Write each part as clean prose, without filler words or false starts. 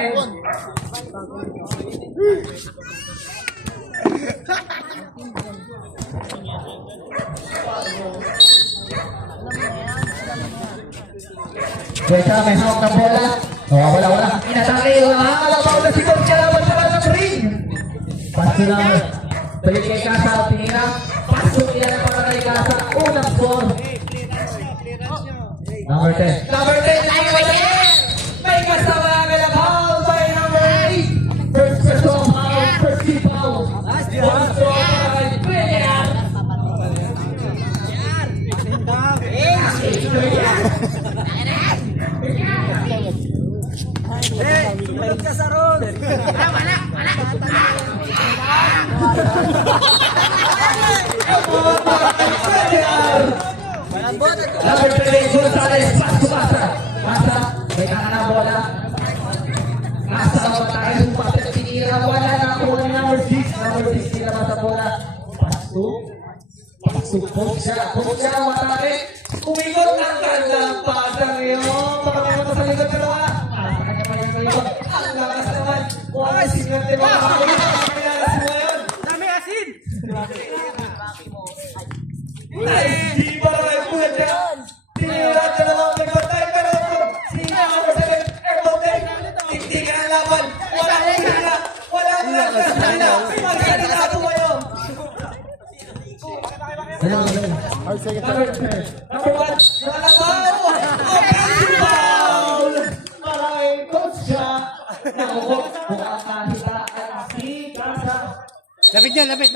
rin. Kaya may hawak na bola. Wala. Inatake. Nakakalabaw na si Coach Kalaban sa ng ring. Paso na. Balik kay Kasa. Tinira. Paso niya na para kay Kasa. Unang score. Number 10. Number 10. May kasama ang kalabaw by number 8. First person foul. First team foul. One throw para kay Player. Tulog ka sa road! Wala! Number 3, Gonzales, Masa. May kanan ang bola. Masa, matay yung papit at tinira. Wala na ako ng number 6. Number 6, tira sa bola. Pasok siya, matay. Umigot ang kandang pasang yun. Pakatay mo sa likod dalawa. Kanya pa yung likod. Ang lakas naman. Wala, sinerte mo. Pinalas mo yun. Dami asin! Nice! Di ba na kayo buhat yan? Tinira dalawang nagpatay pero sina number 7, Airboat tigtigan ang laban. Walang sina. Magsalita ako ngayon. Number 1, nalabaw! Offensive foul! Maraming coach siya. Nakukot, mukhang nahitaan si Kasa. Lapit niya, lapit.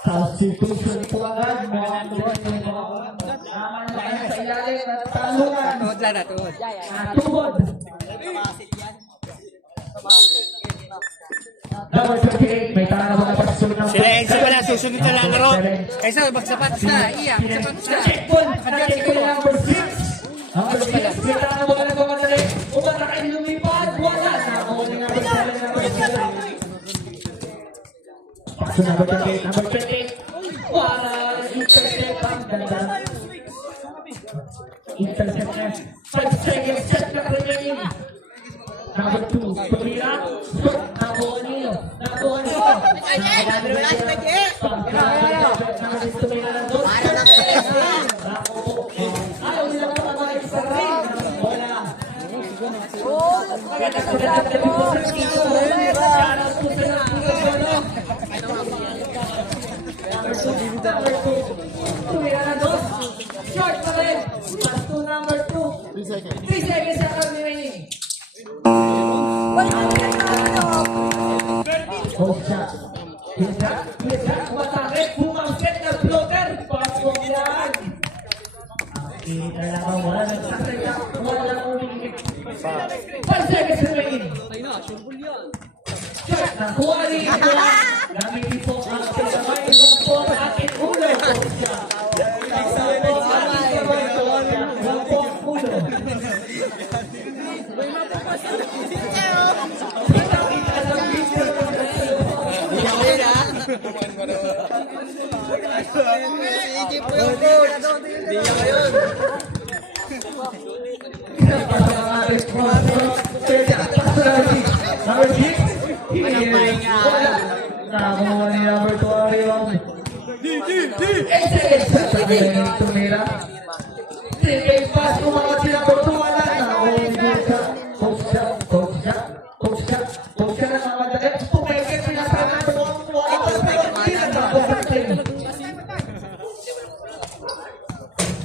Substitution po agad. Naman tayo sa ilalim at talungan. Tuhod. Tuhod. Number 28, may tanga mga pagsunod ng Sila Enzo pala, susunod sa lalaro. Enzo, magsapatos na. Iya, magsapatos na. Checkpoint number 6. Number 6, may tanga mga nagmamadali. Umatakay lumipad. Wala na. Number 7. So number 28. Wala. Intercept ang ganda. Intercept na. 5 seconds set na remaining. Number 2, tumira. Nakuha niyo. Ayaw nilang kapatay sa ring. Wala. Tumira na dos. Short pa rin. Pass to number 2. 3 seconds na remaining. Hosya. Hidrak, matake, bumangkit na floater. Pasok yan. Kita lang wala nagsasaya. Wala umingit. 5 seconds remaining. Shot na kuwari. Gamitin po ang kasabay ng po ang aking ulo. Hosya.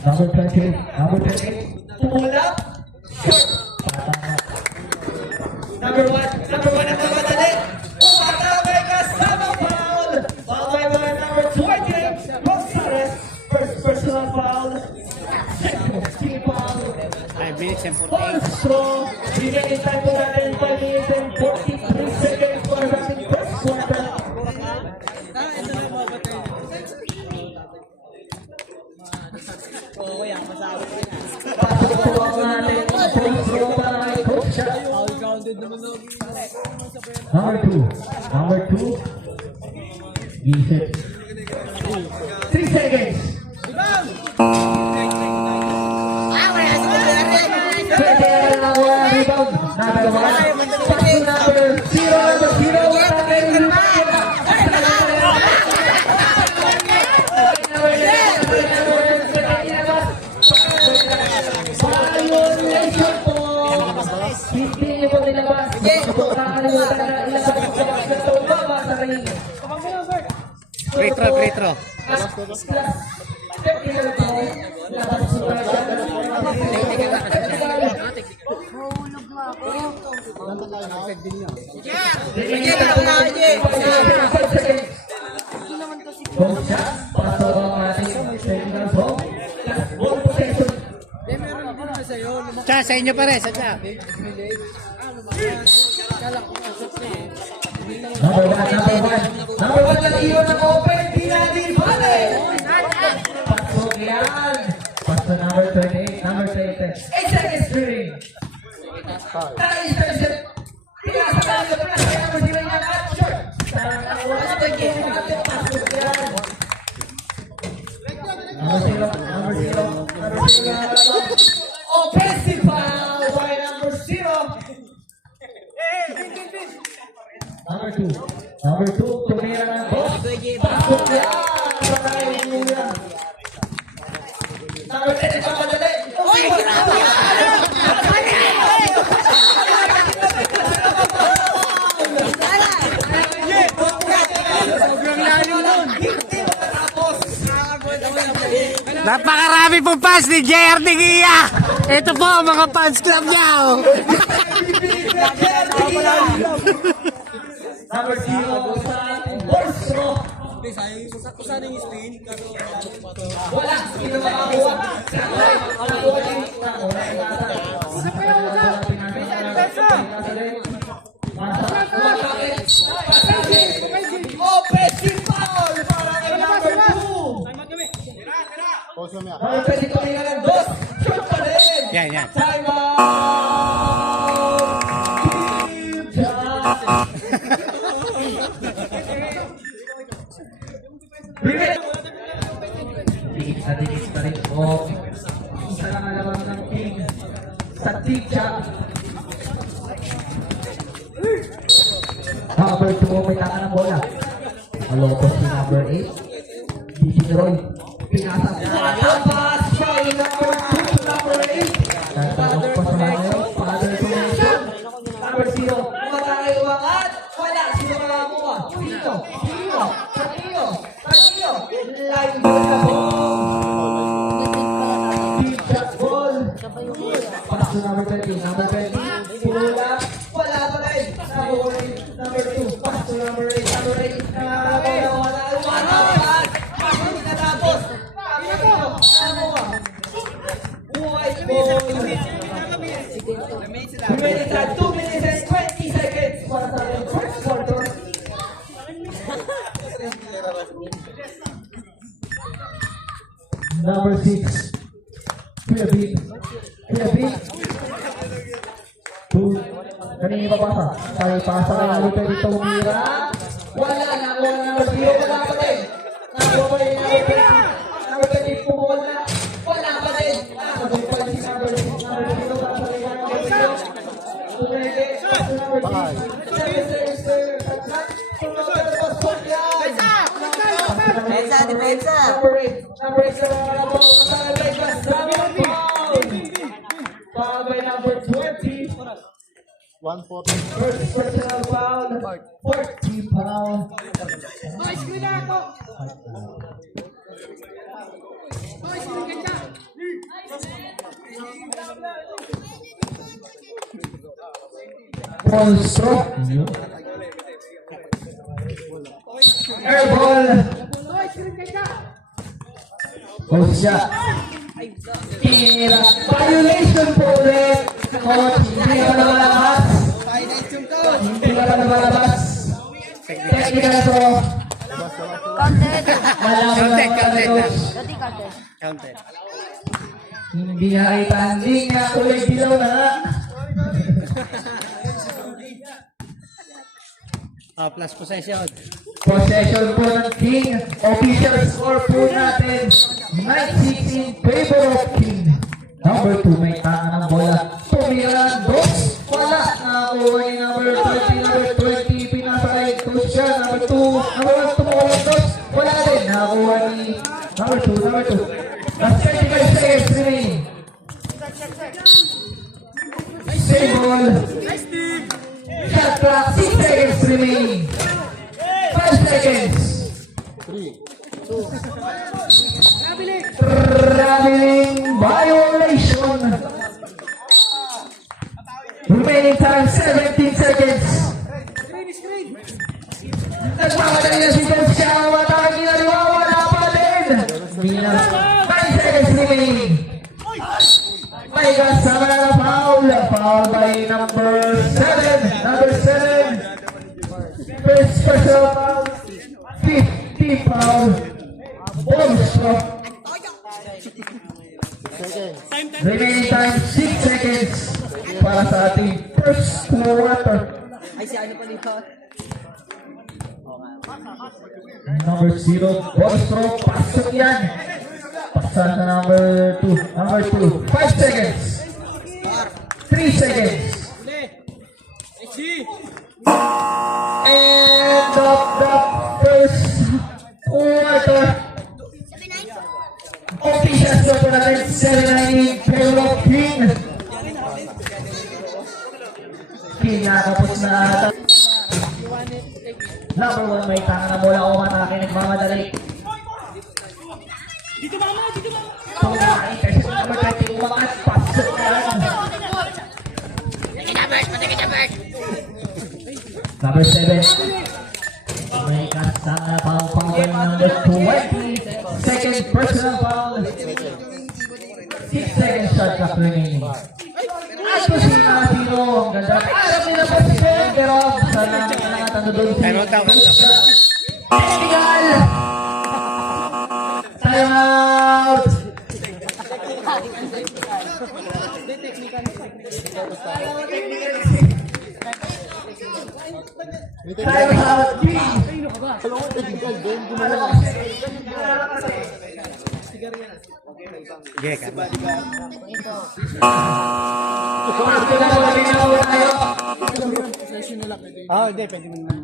Number 20, pumula. Number 1 ang kamadali. Umatake kasama foul. Foul by number 20, Gonzales. First personal foul. Second team foul. 5 minutes and 48. First throw. Remaining time po natin 5 minutes and 43 seconds for the first quarter. Number 2. Reset. 3 seconds. Rebound. Hindi niyo po nilabas. Kung nakakalimutan na ilabas sa box na ito, baba sa ring. Retro, retro. Plus, technical foul. Labas sa Ball shot, pasok ang ating technical foul. Ball possession. Sa inyo pa rin, sadya. Number one lang iyon ng open, di natin bale. Pasok yan. Pasok number 28, number 28. 8 seconds remaining. Pinasa ka lang, pinasa number 0 yung at short. Wala na tayo game natin, pasok yan. Number 0. Offensive foul by number 0. Number 2, tumira ng boss. Pasok yan. Pakain mo yan. Number 10, ipapadali. Napakarami pong fans ni JR Digia. Ito po ang mga fans club niya. Oh. Number 0, sa ating Borso. Wala, sino makakuha? Makakuha din. Offensive foul para kay number 2. Number 20, tumira ng dos. Shoot pa rin. Yan, yan. Time out. Team Jazz. Dikit pa rin po. Isa lang alawang ng team sa Team Jazz. Number 2, may taka ng bola. Maloko si number 8. DC Roy. Pinasa. Pass by number 2 to number 8. Tatawag pa sa mga father formation. Number 0. Matangay umangat. Wala. Sino makakuha? Sino? Line ball na ball. Team shot ball. Pass to number 20. Number 20. Pull up. Wala pa rin. Number 2. Pass to number 8. Number 8. White ball. We made it at 2 minutes and 20 seconds para sa ating first quarter. Number 6. Philippines. Kanina papasa. Tayo pasa kay number 20 tumira. Wala na. Wala number 0. Wala pa rin. Nakuha pa rin number 20. Number 20 pumukol na. Wala pa rin. Sabi pa rin si number 6. Number 0. Para sa kanya number 0. Tumeke. Pass to number 6. Depensa. Number 8 sa mga ball. Foul by number 20. 140. First personal foul. 40 foul. Ball stroke. Air ball. Ball shot. Tira. Violation po ulit. Coach, hindi ka na malabas. Hindi ka na malabas. Technical to. Counted. Malaman Counted, na counted na. coach. Dati counted. Counted. Hindi na ay tanding na kulay dilaw na nga. Plus possession. Possession po ng King. Official score po natin. 9-6 in favor of King. Number 2 may tanga ng bola. Tumira ng dos. Wala. Nakakuha ni number 20. Number 20 pinasa kay Tusha. Number 2. Number 1 tumuha ng dos. Wala din. Nakakuha ni number 2. Number 2. Last 25 seconds remaining. Same ball. clock. 6 seconds remaining. 5 seconds. 3, 2, Traveling violation. Remaining time 17 seconds. Nagmamadali na si Coach Xiao. Matawag ginagawa. Wala pa din. 9 seconds remaining. May kasama na foul. Foul by number 7. Number 7. First special foul. 50 foul. Ball stop. seconds. Remaining time 6 seconds para sa ating first quarter. Ay, si ano pa dito? Number 0, ball stroke, pasok yan. Pasan sa number 2. Number 2, 5 seconds. 3 seconds. End of the first quarter. Official score po natin, 7-9 Pedro King. King nakapos na ata. Number 1 may tanga na bola o matake, nagmamadali. Dito mama. Intercept number 20, umangat, pasok na lang. Number 7. May kasama na pang number 20. Second personal foul. 6 seconds shot clock remaining. At kung sino, ang ganda. Alam nila po si Ben, pero sana nakatando doon si Technical! Time out! Time out! Alam mo, technical, Ben. Ah, hindi, pwede mo naman.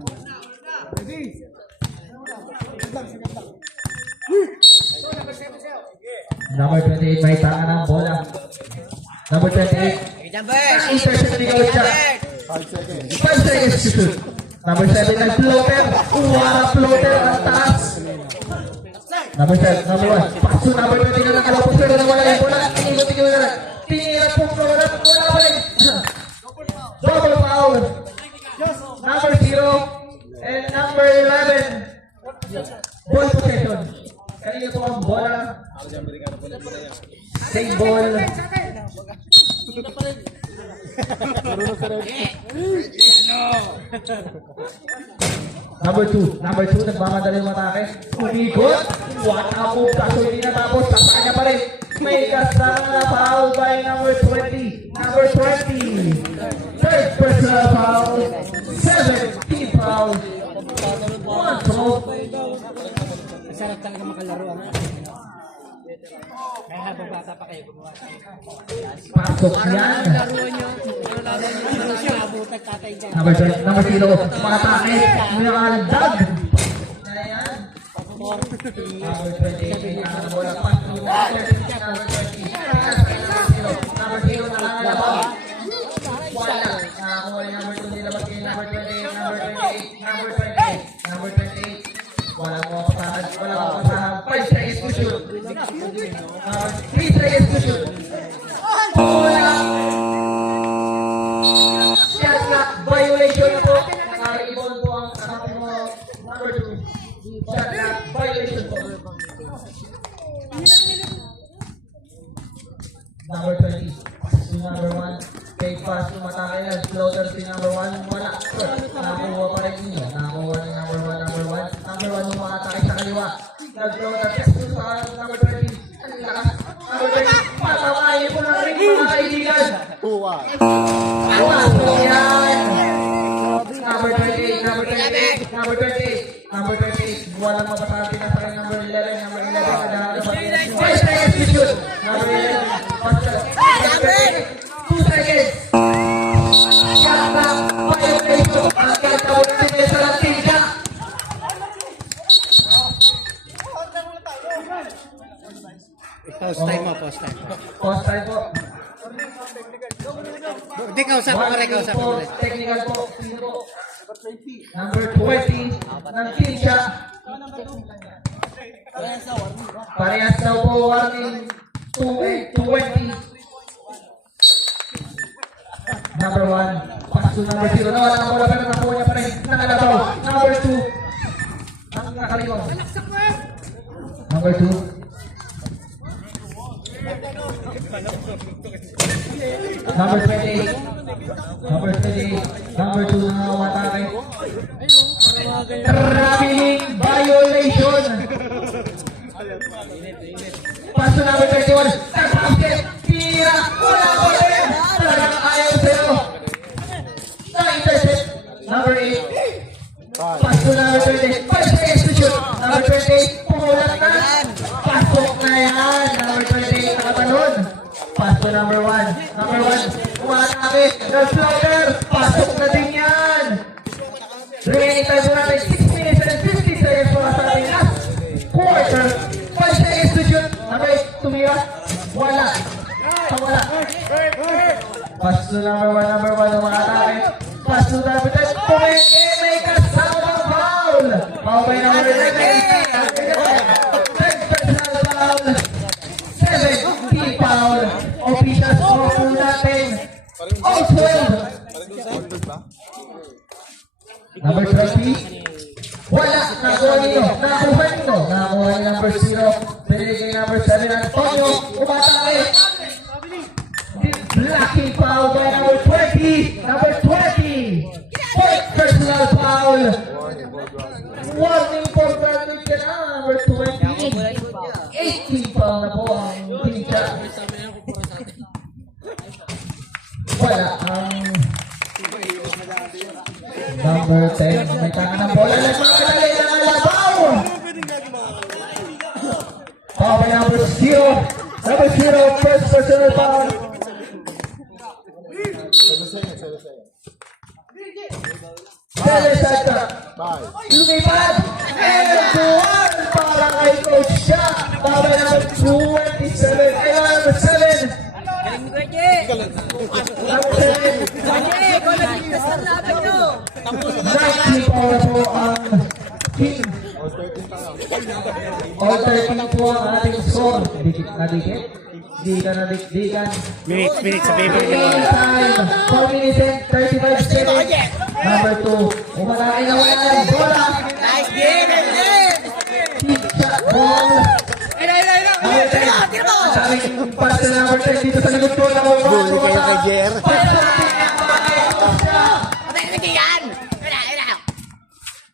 Number 28 may tanga ng bola. Number 28. Intercept ni Coach Xiao. 5 seconds. 5 seconds to shoot. Number 7 nag-floater. Floater ang taas. Number 7, number 1. Paso number 20 na nakalapos pero na wala yung bola. Tinigil na lang. Tinigil po wala pa rin. Double foul. Number 0 and number 11. Ball possession. Kanina po ang bola. Same ball. Number 2 nagmamadali yung matake. Umikot. What a move. Kaso hindi natapos. Tapakan niya pa rin. May kasama na foul by number 20. Number 20. Third personal foul. 17 foul. One throw. Sarap talaga makalaro ang kaya habang bata pa kayo gumawa. Pasok yan. Laruan nyo. Ano siya, abutag tatay dyan. Number 20. Number 0. Matake. May aldag. Ayan. Number 20. Ang bola pa. Number 20. Number 0 na lang laban. Wala. Nakakuha yung number 2 nilabas kayo. Number 28. Number 28. Number 28. Number 28. Wala mo pasahan. Wala mo pasahan. 5 seconds to shoot. 3 seconds to shoot. Wala. Shot clock violation po. Naka-rebound po ang kasama mo. Number 2. Shot clock violation po. Number 20. Si number 1. Kay pass tumatake na. Floater si number 1. Wala. Nakakuha pa rin ninyo. Nakakuha ni number 1. Number 1. Number 1 umakatake sa kaliwa. Nag-floater. Test sa number 20. Ang lakas. Number 20. Patamahin po na rin mga kaibigan. 2-1. Pasok yan. Number 28. Number 28. Number 28. Number 28. Walang mapasabi na sa rin number 11. Number 11. 5 seconds to shoot. Number 11. Number 2 seconds. Shot clock violation. Ang gagawin natin sa Latinga. Post time mo, post time. Post time po. Hindi ka usap mo ka kausapin po, ulit. technical po. Sino po? Number 20 ng Pincha. Parehas daw po, warning 2-20. Number 1, pass to number 0. Nawala ang bola pero nakuha niya pa rin. Nakalabaw. Number 2. Ang nakalikot. Number 2. Number 28. Number 28. Number 2 na umatake. Traveling violation. Pass to number 21. Nag-basket. Tira. Wala ko rin. Talagang ayaw sa'yo. Na-intercept. Number 8. Pass to number 20. Pass to execution. Number 28. Pumulat na. Pasok na yan. Number 28. Nakatalon. Pass to number 1. Number 1. Umatake. Na-floater. Pasok na din yan. Remaining time po natin 6 minutes and 50 seconds para sa ating last quarter. 5 seconds to shoot. Number 8. Tumira. Wala. Wala. Pass to number 1. Umatake. Pass to number 10. Pumeke. May kasama foul. Foul by number 11. Personal foul. 7 foul. Official score po natin. All 12. Number 20. Wala. Nakuha nyo. Nakuha nyo. Nakuha ni number 0. Pinigay number 7. Antonio. Umatake. Blocking foul by number 20. Number 20. Point personal foul. Warning for Bradley ka na. Number 20. 18 foul na po ang Pincha. Wala ang number 10. May tangan ng bola. Nagmamadali na ang labaw. Foul by number 0. Number 0. First personal foul. 7 seconds. Lumipad. And 1 para kay Coach siya. Foul by number 27. Ay, number 7. Number 7. 19 para po ang team. All 13 po ang ating score. Nadikit? Di ka nadikdikan. Minutes sa paper ni Remaining time, 4 minutes and 35 seconds. Number 2, umalaki na wala ng bola. Nice game! Kick shot ball. Number 10, ang daming pass na number 10 dito sa likod ko. Number 1, Bully kayo kay Jer.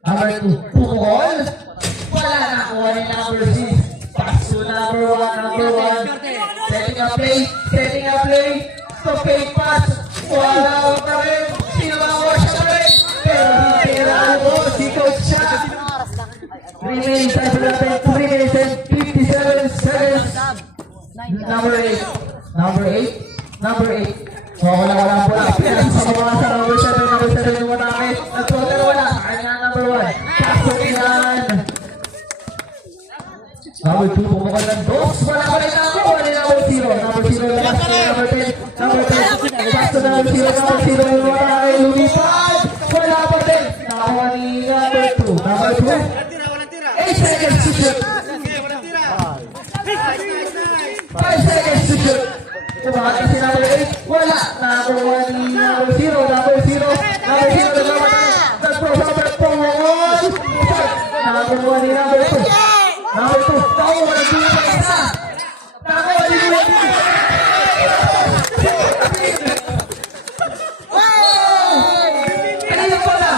Number 2, pumukol. Wala na kuha ni number 6. Pass to number 1. Setting up play. So fake pass. Wala pa rin. Sino ba ang wash pa rin? Pero hindi kailangan mo si Coach siya. Remaining time for natin 3 minutes and 57 seconds. Number 8. Wala ang bola. Pinag sa mga sa number 7 yung matake. Nag-floater wala. Kanya number 1. Pasok yan. Number 2, pumukal ng dos. Wala pa rin ako. Wala number 0. Number 0 labas. Number 10. Number 10. Pass to number 0. Number 0 yung matake. Lumipad. Wala pa rin. Nakakuha ni number 2. Number 2. 8 seconds to shoot. 5 seconds to shoot. Kumakas kasi number 8. Wala. Number 1 ni number 0. Number 0. Number 0. Nag-crossover. Pumukol. Number 1 ni number 2. Number 2. Nakuha ng dulo pa isa. Nakuha ng dulo pa isa. Kanina pala.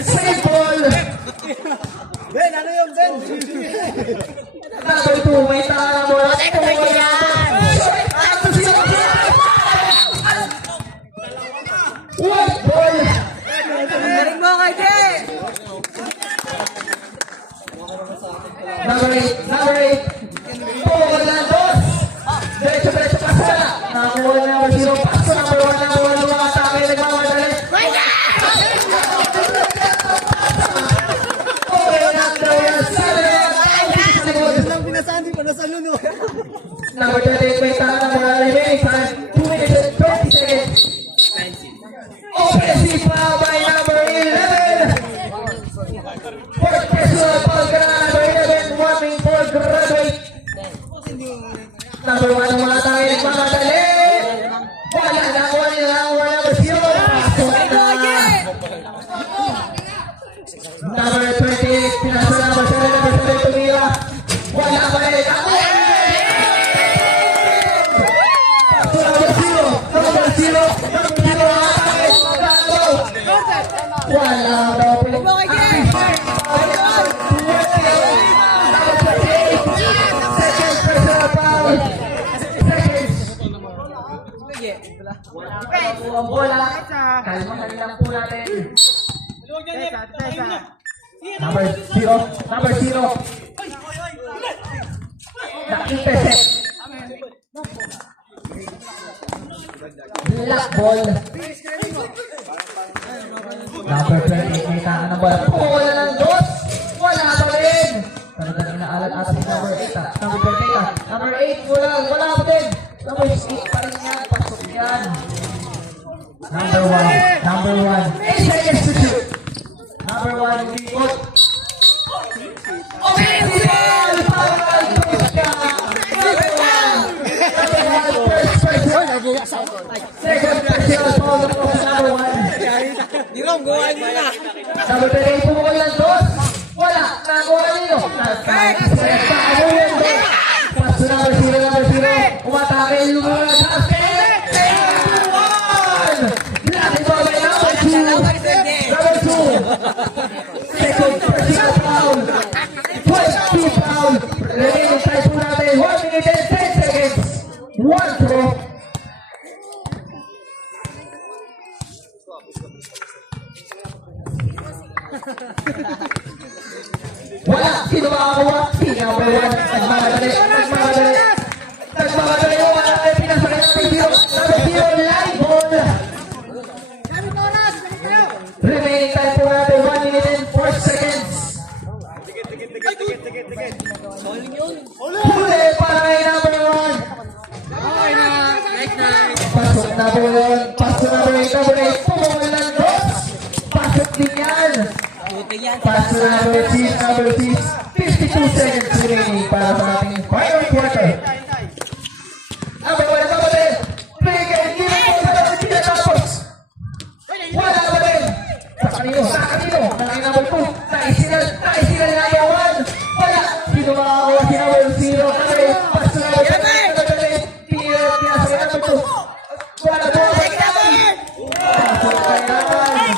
Save ball. Ben, ano yung Ben? Number 2. May tanga ng bola. White ball. Number 8. Pumukol ng dos. Diretso pasa. Nakakuha ng number 0. Paso number 1. Number 1 lumakatake. Nagmamadali. Okay lang daw yan. Sabi na. Pinasahan, di pa nasaluno. Number 38. May tanga ng bola. Remaining time. number 28, pinasa number 7, tumira. Wala pa rin. Number 0, wala daw po. Second personal foul. Ang bola. Kalmahan lang po natin. Number 0. Na-intercept. Black ball. Number 20, kita na ng bola. Wala ng dos. Wala pa rin. Talagang inaalat ata si number 8. Number 28. Number 8, wala pa din. Number 6 pa rin yan. Pasok yan. Number 1. 8 seconds to shoot. Number 1, hindi good. Official! Para second personal foul of number 1. Number 38, pumukol ng dos. Wala. Nakuha nyo. Paano yan dos? Pass to number 0. Umatake. Lumula sa basket. Blocking ball by number 2. Number 2. Second personal foul. 12 foul. Remaining time po natin. 1 minute and 10 seconds. 1 throw. Wala. Sino makakuha? Si number 1. Nagmamadali. Wala tayo pinasakay natin 0. Number 0, live ball. Remaining time po natin 1 minute and 4 seconds. Huli para kay number 1. Pasok na po yun. Pasok na po yun. Number 8. Pumuli ng dos. Pasok din yan. Pasok na number 6. 52 seconds remaining para sa ating final quarter. Number 1 na ba din? Big and give it po sa tinatapos. Wala ba din? Sa kanino? Nangin number 2. Naisinan number 1. Wala. Sino makakakuha si number 0? Okay. Pasok na number 8. Pinasa number 2. Wala po. Pasok na naman.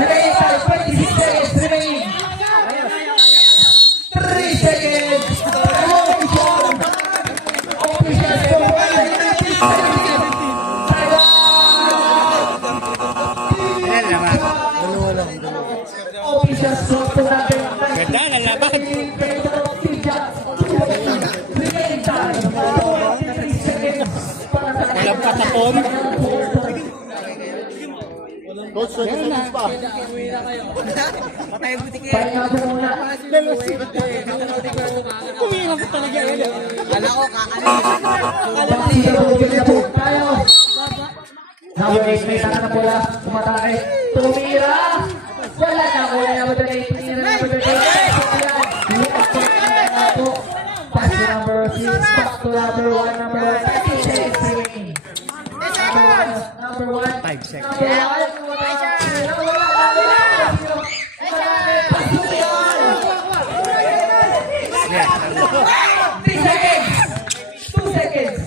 Remaining time 26 seconds remaining. 3 seconds. Official score 1. Official score po natin. Ganda, lalaban. Remaining time 3 seconds. Walang patapon. Coach, 20 seconds pa. Pahinga po muna. Kumira ko talaga yun. Tayo. Number 8, may taka na pula. Umatake. Tumira. Wala na. Wala na. Number 8. Tumira na. Number 8. Pass to number 6. Pass to number 1. Number 1. 30 seconds remaining. Number 1. 5 seconds. Number 3 seconds. 2 seconds.